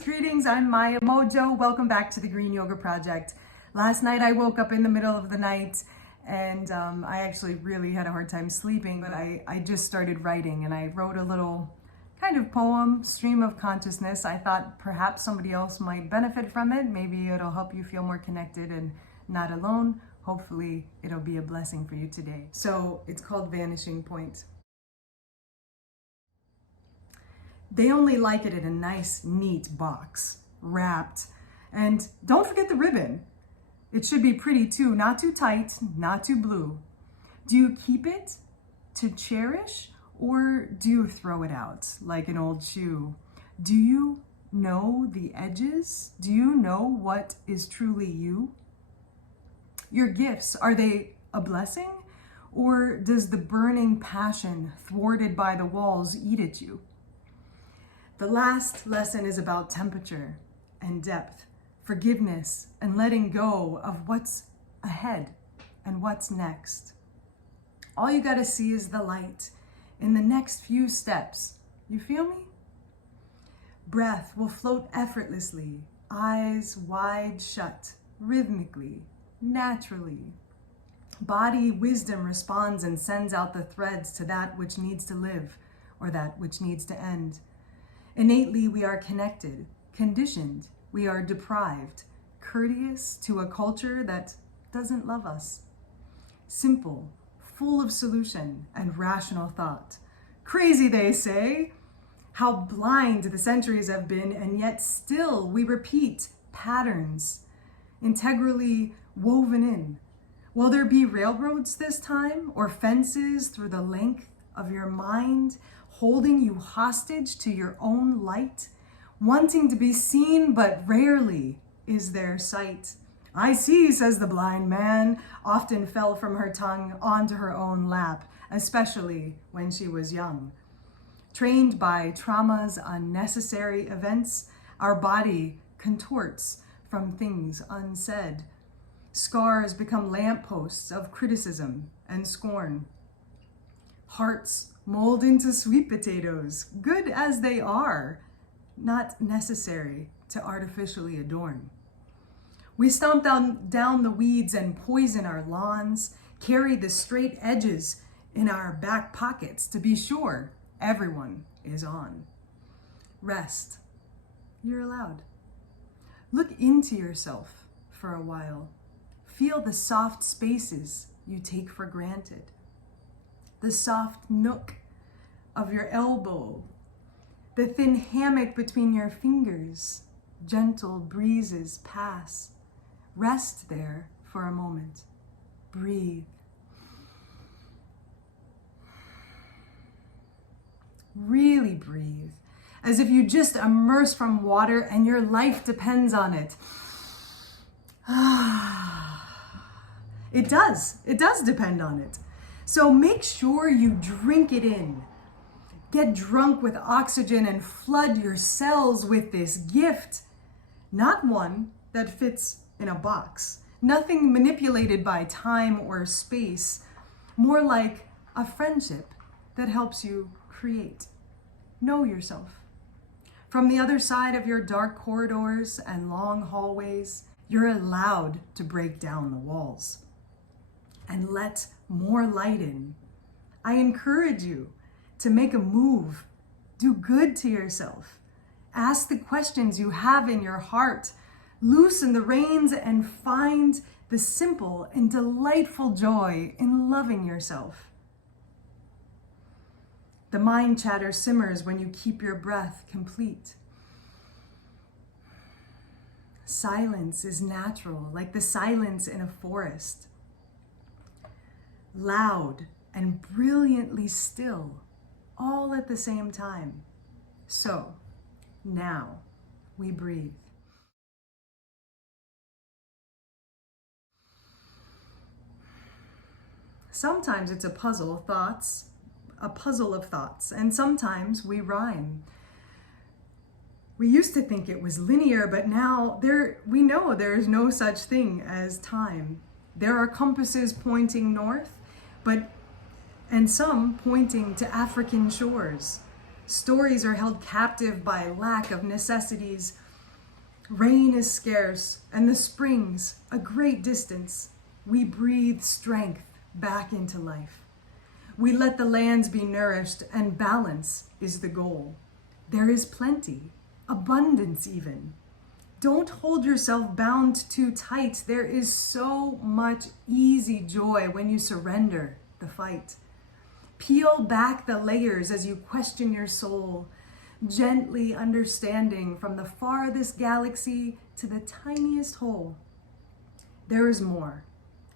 Greetings, I'm Maja Mojo. Welcome back to the Green Yoga Project. Last night I woke up in the middle of the night and I actually really had a hard time sleeping, but I just started writing and I wrote a little kind of poem, stream of consciousness. I thought perhaps somebody else might benefit from it. Maybe it'll help you feel more connected and not alone. Hopefully it'll be a blessing for you today. So it's called Vanishing Point. They only like it in a nice, neat box, wrapped. And don't forget the ribbon. It should be pretty too, not too tight, not too blue. Do you keep it to cherish or do you throw it out like an old shoe? Do you know the edges? Do you know what is truly you? Your gifts, are they a blessing? Or does the burning passion thwarted by the walls eat at you? The last lesson is about temperature and depth, forgiveness and letting go of what's ahead and what's next. All you gotta see is the light in the next few steps. You feel me? Breath will float effortlessly, eyes wide shut, rhythmically, naturally. Body wisdom responds and sends out the threads to that which needs to live or that which needs to end. Innately, we are connected, conditioned, we are deprived, courteous to a culture that doesn't love us. Simple, full of solution and rational thought. Crazy, they say. How blind the centuries have been, and yet still we repeat patterns, integrally woven in. Will there be railroads this time, or fences through the length of your mind, holding you hostage to your own light, wanting to be seen, but rarely is there sight? I see, says the blind man, often fell from her tongue onto her own lap, especially when she was young. Trained by trauma's unnecessary events, our body contorts from things unsaid. Scars become lampposts of criticism and scorn. Hearts mold into sweet potatoes, good as they are, not necessary to artificially adorn. We stomp down the weeds and poison our lawns, carry the straight edges in our back pockets to be sure everyone is on. Rest. You're allowed. Look into yourself for a while. Feel the soft spaces you take for granted. The soft nook of your elbow, the thin hammock between your fingers, gentle breezes pass. Rest there for a moment. Breathe. Really breathe, as if you just emerged from water and your life depends on it. It does depend on it. So make sure you drink it in. Get drunk with oxygen and flood your cells with this gift. Not one that fits in a box. Nothing manipulated by time or space. More like a friendship that helps you create. Know yourself. From the other side of your dark corridors and long hallways, you're allowed to break down the walls and let more light in. I encourage you to make a move. Do good to yourself. Ask the questions you have in your heart. Loosen the reins and find the simple and delightful joy in loving yourself. The mind chatter simmers when you keep your breath complete. Silence is natural, like the silence in a forest. Loud and brilliantly still, all at the same time. So, now we breathe. Sometimes it's a puzzle of thoughts, and sometimes we rhyme. We used to think it was linear, but now we know there is no such thing as time. There are compasses pointing north, and some pointing to African shores. Stories are held captive by lack of necessities, Rain is scarce, and the springs a great distance. We breathe strength back into life. We let the lands be nourished, and balance is the goal. There is plenty, abundance even. Don't hold yourself bound too tight. There is so much easy joy when you surrender the fight. Peel back the layers as you question your soul, gently understanding from the farthest galaxy to the tiniest hole. There is more,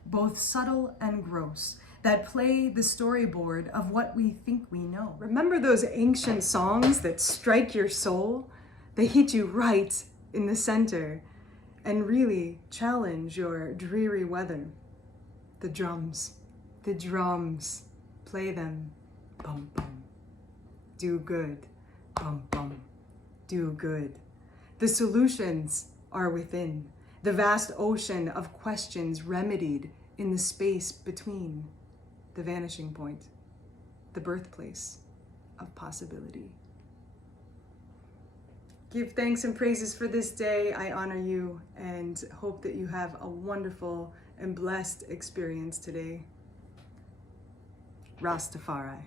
both subtle and gross, that play the storyboard of what we think we know. Remember those ancient songs that strike your soul? They hit you right in the center and really challenge your dreary weather. The drums, play them, bum bum, do good, bum bum, do good. The solutions are within, the vast ocean of questions remedied in the space between, the vanishing point, the birthplace of possibility. Give thanks and praises for this day. I honor you and hope that you have a wonderful and blessed experience today. Rastafari.